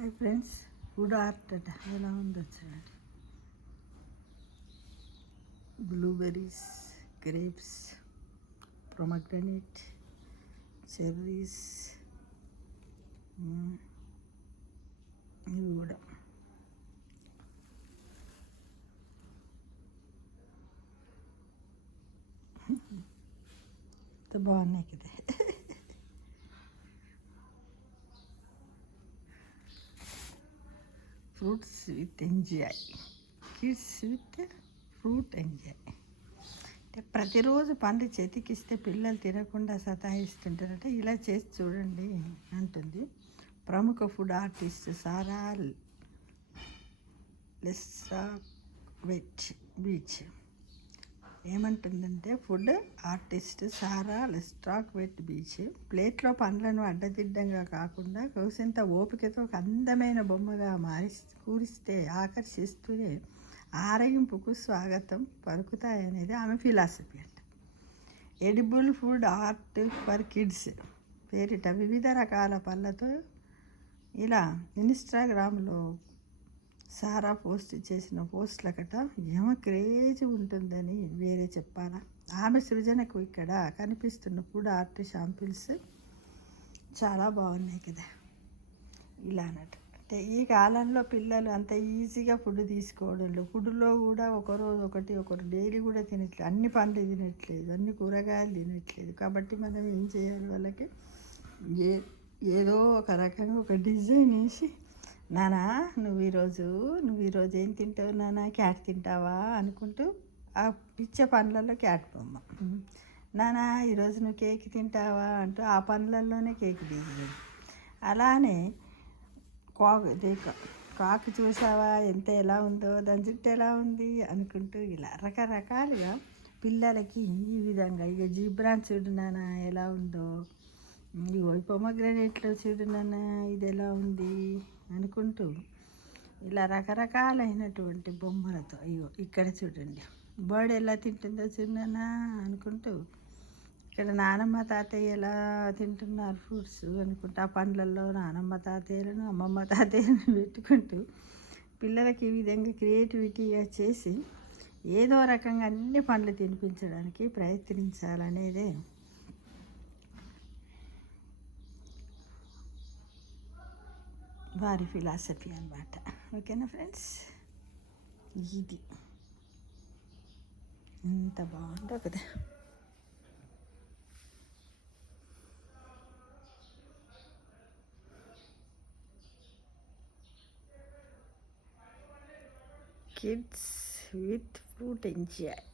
Hi friends, food art అట ఎలా ఉందో చూడండి. బ్లూబెర్రీస్, గ్రేప్స్, ప్రొమగ్రనేట్, చెర్రీస్, ఇవి కూడా ఎంత బాగున్నాయి కదా. Fruits with enjoy, kids with fruit enjoy. అంటే ప్రతిరోజు పండు చేతికిస్తే పిల్లలు తినకుండా సతాయిస్తుంటారట. ఇలా చేసి చూడండి అంటుంది ప్రముఖ ఫుడ్ ఆర్టిస్ట్ సారా లెస్ట్రాక్వెట్ బీచ్. ఏమంటుందంటే ఫుడ్ ఆర్టిస్ట్ సారా లెస్ట్రాక్వెట్ బీచ్ ప్లేట్లో పండ్లను అడ్డదిడ్డంగా కాకుండా కోసింత ఓపికతో ఒక అందమైన బొమ్మగా కూరిస్తే ఆకర్షిస్తూనే ఆరగింపుకు స్వాగతం పలుకుతాయనేది ఆమె ఫిలాసఫీ అంట. Edible food art for kids పేరిట వివిధ రకాల పళ్ళతో ఇలా ఇన్స్టాగ్రామ్లో సారా పోస్ట్ చేసిన పోస్టులకట యమ క్రేజ్ ఉంటుందని వేరే చెప్పాలా. ఆమె సృజనకు ఇక్కడ కనిపిస్తున్న ఫుడ్ ఆర్ట్ షాంపిల్స్ చాలా బాగున్నాయి కదా. ఇలా అన్నట్టు అంటే ఈ కాలంలో పిల్లలు అంత ఈజీగా ఫుడ్ తీసుకోవడంలో ఫుడ్లో కూడా ఒకరోజు ఒకరు డైలీ కూడా తినట్లేదు, అన్ని పండ్లు తినట్లేదు, అన్ని కూరగాయలు తినట్లేదు. కాబట్టి మనం ఏం చేయాలి, వాళ్ళకి ఏదో ఒక రకంగా ఒక డిజైన్ వేసి నానా నువ్వు ఈరోజు ఏం తింటావు నానా, క్యాట్ తింటావా అనుకుంటూ ఆ ఇచ్చే పండ్లలో క్యాట్ బొమ్మ, నానా ఈరోజు నువ్వు కేక్ తింటావా అంటూ ఆ పండ్లల్లోనే కేక్ డిజైన్. అలానే కాకు చూసావా ఎలా ఉందో, దాని జుట్టు ఎలా ఉంది అనుకుంటూ ఇలా రకరకాలుగా పిల్లలకి ఈ విధంగా ఇక జీబ్రాన్ చూడు నాన్న ఎలా ఉందో, ఇగో పొమగ్రనేట్లో చూడు నాన్న ఇది ఎలా ఉంది అనుకుంటూ ఇలా రకరకాలైనటువంటి బొమ్మలతో అయ్యో ఇక్కడ చూడండి బర్డ్ ఎలా తింటుందో చూడనా అనుకుంటూ, ఇక్కడ నానమ్మ తాతయ్య ఎలా తింటున్నారు ఫ్రూట్స్ అనుకుంటూ ఆ పండ్లల్లో నానమ్మ తాతయ్యలను అమ్మమ్మ తాతయ్యలను పెట్టుకుంటూ పిల్లలకి ఈ విధంగా క్రియేటివిటీగా చేసి ఏదో రకంగా అన్ని పండ్లు తినిపించడానికి ప్రయత్నించాలనేదే వారి ఫిలాసఫీ అన్నమాట. ఓకేనా ఫ్రెండ్స్, ఇది ఎంత బాగుందో కదా. Kids with fruit enjoy.